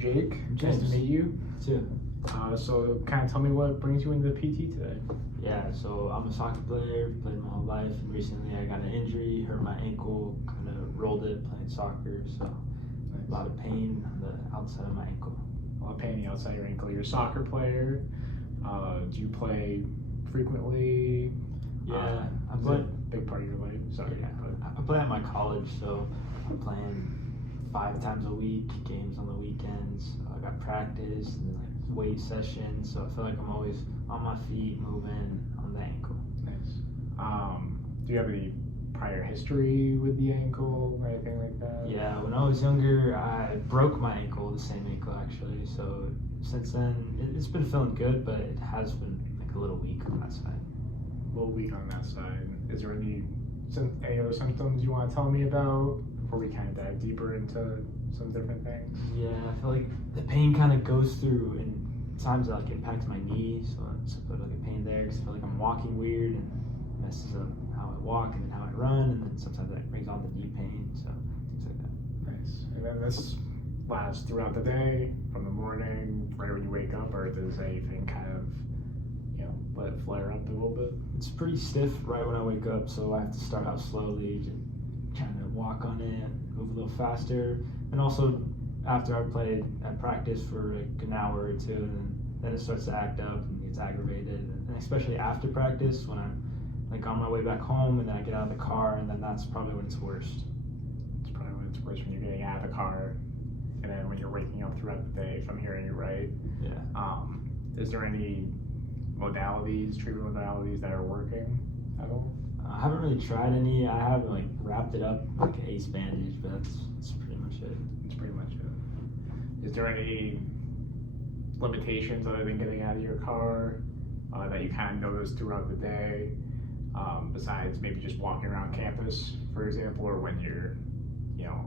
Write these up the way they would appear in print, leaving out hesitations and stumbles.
Jake. Nice to meet you. Too. So kind of tell me what brings you into the PT today. Yeah, so I'm a soccer player, played my whole life, and recently I got an injury, hurt my ankle, kind of rolled it playing soccer, so Nice. a lot of pain on the outside of my ankle. A lot of pain outside your ankle. You're a soccer player. Do you play frequently? Yeah, I is play. it a big part of your life? Sorry, Yeah, I play at my college, so I'm playing 5 times a week, games on the weekends. I got practice and then like weight sessions, so I feel like I'm always on my feet, moving on the ankle. Nice. Do you have any prior history with the ankle or anything like that? Yeah, when I was younger, I broke my ankle, the same ankle actually. So since then, it's been feeling good, but it has been like a little weak on that side. A little weak on that side. Is there any other symptoms you want to tell me about before we kind of dive deeper into some different things? Yeah, I feel like the pain kind of goes through, and times it like impacts my knee, so it's a bit like a pain there because I feel like I'm walking weird and messes up how I walk and then how I run, and then sometimes that brings on the knee pain, so things like that. Nice. And then this lasts throughout the day, from the morning, right when you wake up, or does anything kind of, let it flare up a little bit? It's pretty stiff right when I wake up, so I have to start out slowly, just trying to walk on it, move a little faster, and also after I've played at practice for like an hour or two, and then it starts to act up and gets aggravated, and especially after practice when I'm like on my way back home and then I get out of the car, and then that's probably when it's worst. It's probably when it's worst, when you're getting out of the car, and then when you're waking up throughout the day, if I'm hearing you right. Yeah. Is there any treatment modalities that are working at all? I haven't really tried any. I haven't like wrapped it up like an ace bandage, but that's pretty much it. That's pretty much it. Is there any limitations other than getting out of your car that you kind of notice throughout the day, besides maybe just walking around campus, for example, or when you're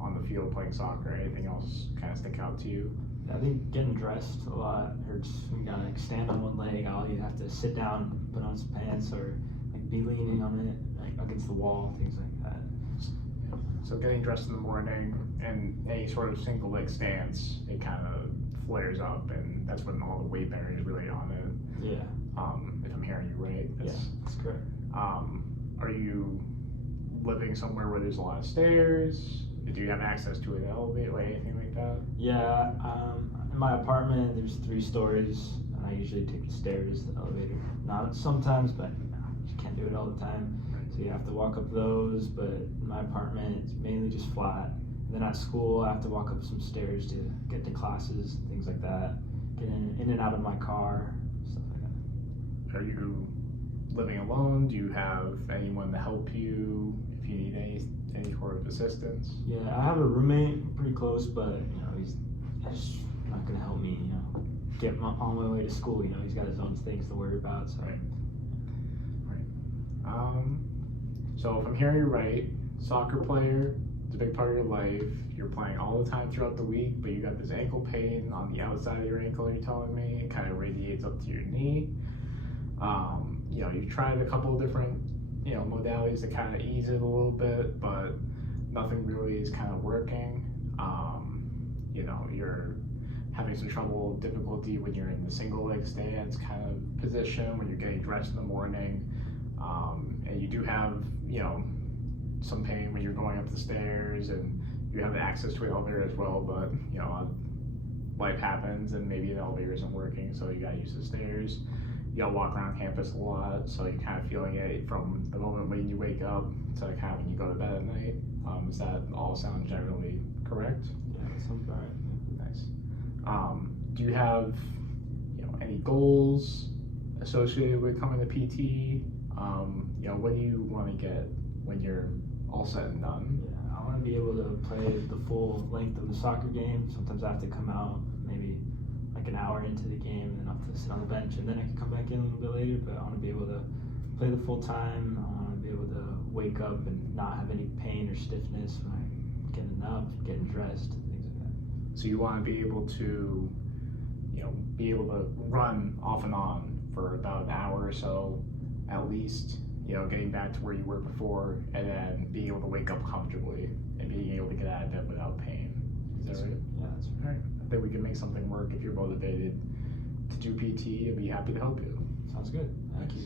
on the field playing soccer? Anything else kind of stick out to you? I think getting dressed a lot hurts. You gotta like stand on one leg. I'll either have to sit down, put on some pants, or like be leaning on it like against the wall, things like that. So getting dressed in the morning and any sort of single leg stance, it kind of flares up, and that's when all the weight bearing is really on it. Yeah. If I'm hearing you right. That's correct. Are you living somewhere where there's a lot of stairs? Do you have access to an elevator, like anything like that? Yeah, in my apartment, there's 3 stories, and I usually take the stairs, the elevator. Not sometimes, but you can't do it all the time. So you have to walk up those, but in my apartment, it's mainly just flat. And then at school, I have to walk up some stairs to get to classes, things like that. Get in and out of my car, stuff like that. Are you living alone? Do you have anyone to help you if you need any sort of assistance? Yeah, I have a roommate, pretty close, but he's just not gonna help me, get on my way to school. He's got his own things to worry about. So. Right. So if I'm hearing you right, soccer player, it's a big part of your life. You're playing all the time throughout the week, but you got this ankle pain on the outside of your ankle. You're telling me it kind of radiates up to your knee. You've tried a couple of different modalities to kind of ease it a little bit, but nothing really is kind of working. You're having some difficulty when you're in the single leg stance kind of position, when you're getting dressed in the morning, and you do have some pain when you're going up the stairs, and you have access to an elevator as well, but life happens and maybe the elevator isn't working, so you gotta use the stairs. You gotta walk around campus a lot, so you're kind of feeling it from the moment when you wake up to kind of when you go to bed at night. Does that all sound generally correct? Yeah, that sounds right. Nice. Do you have any goals associated with coming to PT? What do you want to get when you're all said and done? Yeah, I want to be able to play the full length of the soccer game. Sometimes I have to come out maybe like an hour into the game, and then I have to sit on the bench, and then I can come back in a little bit later. But I want to be able to play the full time. I want to be able to wake up and not have any pain or stiffness when I'm getting up, getting dressed, things like that. So you want to be able to, run off and on for about an hour or so, at least. Getting back to where you were before, and then being able to wake up comfortably and being able to get out of bed without pain. Is that right? Yeah, that's right. All right. think we can make something work if you're motivated to do PT, and be happy to help you. Sounds good. Thank you.